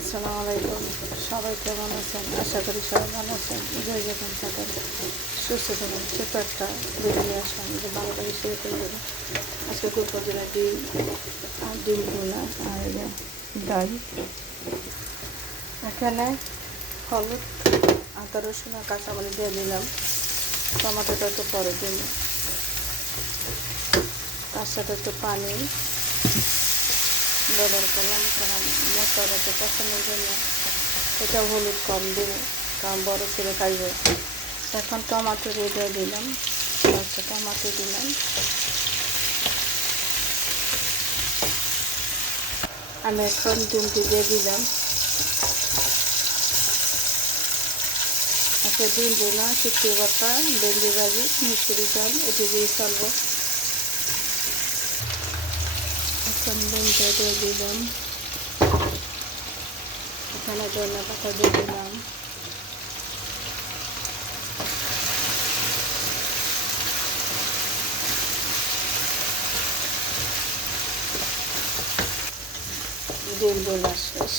আসসালামু আলাইকুম। সবাই কেমন আছেন? আশা করি সবাই ভালো আছেন। যে যেখানে থাকেন, সুস্থ থাকেন, ছোট্ট একটা নিয়ে আসলাম। যে ভালো করে শেয়ার করে দেবো। আজকে কুকুরদিনা ডিম আর ডিম ভুনা আর ডাল। এখানে হলুদ, আদা, রসুন আর কাঁচামরিচ দিয়ে দিলাম। টমাটোটা একটু পরে দিন তার সাথে একটু পানি। ব্যবহার করলাম, কারণ মশলাটাকে পছন্দের জন্য এটা হলুদ কম দেবো, কারণ বড় ছেলে খাইবে। এখন টমাটো দিয়ে দিলাম আচ্ছা টমাটো দিলাম। আমি এখন ডিমটি দিয়ে দিলাম। আচ্ছা ডিম দিলাম শুক্তি বাটা বেঞ্জি ভাজি, মিষ্টি ডাল এটি দিয়ে চলবো। এখন দিয়ে দিলাম এখানে ধনে পাতা দিয়ে দিলাম। ডিম বোলা শেষ।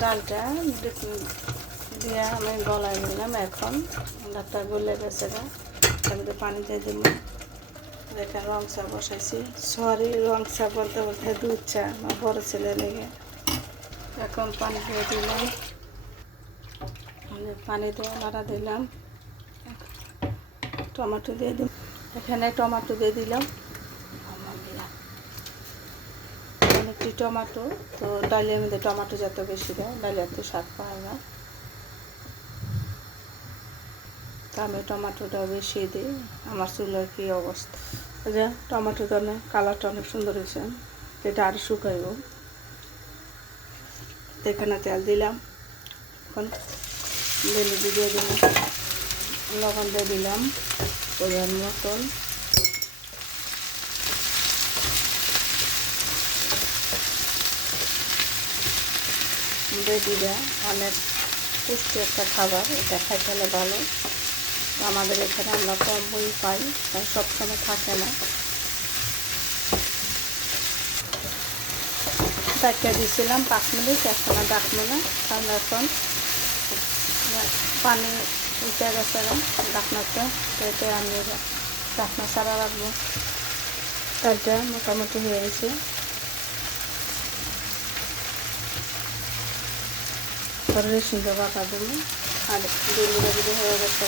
ডালটা দিয়ে আমি গলায় নিলাম এখন। ডালটা গলে গেছে গা পানি দিয়ে দিব দেখেন রং চা বসাইছি। সরি রং চা বলতে বলতে দুধ চা, আমার বড় ছেলে লেগে। এখন পানি দিয়ে দিলাম। পানি দিয়ে নাড়া দিলাম। টমেটো দিয়ে দিলাম। এখানে টমেটো দিয়ে দিলাম। দিলাম অনেকটি টমেটো, তো ডালের মধ্যে টমেটো যত বেশি দেয় ডালে এত স্বাদ পায় না। তা আমি টমেটোটা বেশি দিই। আমার চুলের কী অবস্থা? এই যে টমেটো দানে কালারটা অনেক সুন্দর হয়েছে। এটা আরও শুকাইব। এখানে তেল দিলাম। এখন বেলি দিয়ে দিলাম। লবণ দিয়ে দিলাম। পরিমাণ মতন বেডিটা অনেক পুষ্টি একটা খাবার। এটা খাইতে ভালো। আমাদের এখানে আমরা কম বই পাই কারণ সবসময় থাকে না। ডাক্কা দিয়েছিলাম পাঁচ মিনিট, এখন আর ডাকবো না। কারণ এখন পানি উঠে গেছে ডাকনাতে এটা আমি ডাকনা ছাড়া রাখব। তারটা মোটামুটি হয়ে গেছে। পরে সুন্দর বাঁকা দেবো আর পুজো হয়ে গেছে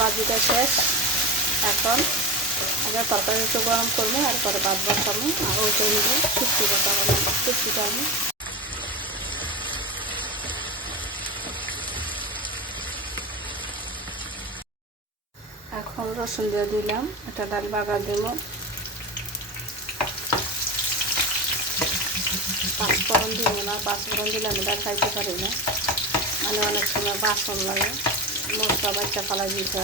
না বাজিটা শেষ। এখন আগে তরকারি একটু গরম করব এরপরে ভাত বসাবো। আর ওইটা নিব শুক্তি বসাবো শুক্তি করব এখন রসুন দিয়ে দিলাম, একটা ডাল বাগা দেব। পাঁচফোড়ন দিব না, পাঁচফোড়ন দিলে আমি ডাল খাইতে পারি না। মানে অনেক সময় বাসন লাগে। মশলা বাচ্চা দিতে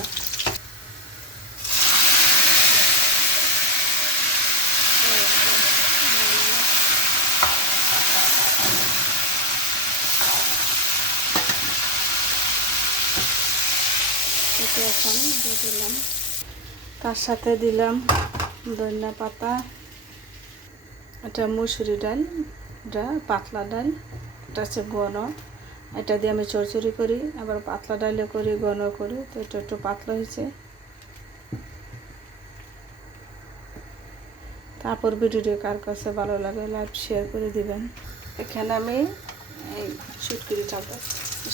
এটা এখন দিয়ে দিলাম। তার সাথে দিলাম ধনিয়া পাতা, এটা মুসুরি ডাল, এটা পাতলা ডাল, এটা হচ্ছে ঘন এটা দিয়ে আমি চড়চড়ি করি, আবার পাতলা ডালে করি, ঘন করি, তো এটা একটু পাতলা হয়েছে। তারপর ভিডিওটি কার কাছে ভালো লাগে লাইভ শেয়ার করে দিবেন। এখানে আমি এই সুটকিরি চালটা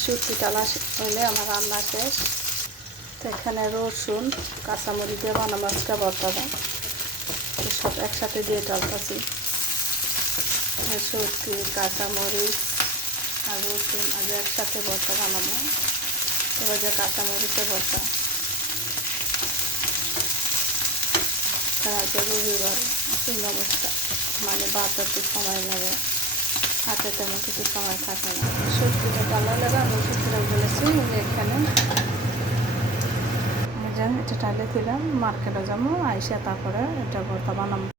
সুটকি চালা হইলে আমার রান্না শেষ। তো এখানে রসুন, কাঁচামরিচ দিয়ে বানা মাছটা বর্তাটা সব একসাথে দিয়ে চালতাছি সত্যি কাঁচামরিচ আর রসুন আগে একসাথে ভর্তা বানাবো। এবার যে কাঁচামরিচের ভর্তা। আজকে রবিবার শূন্য অবস্থা মানে বাতাতে সময় লাগে। হাতে তেমন কিছু সময় থাকে না। সত্যিটা ভালো লাগে, আমি সত্যিটা বলেছি এখানে। যান এটা টাইলে দিলাম, মার্কেটে যাব, আইসা তারপরে এটা ভর্তা বানাবো।